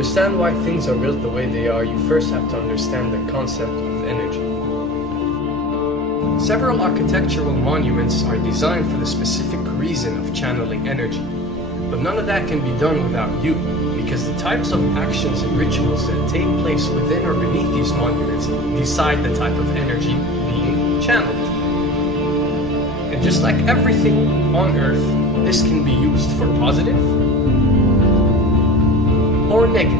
understand why things are built the way they are, you first have to understand the concept of energy. Several architectural monuments are designed for the specific reason of channeling energy, but none of that can be done without you, because the types of actions and rituals that take place within or beneath these monuments decide the type of energy being channeled. And just like everything on Earth, this can be used for positive or negative.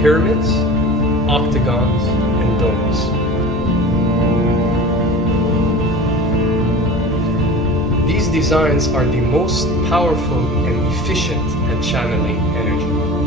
Pyramids, octagons, and domes. These designs are the most powerful and efficient at channeling energy.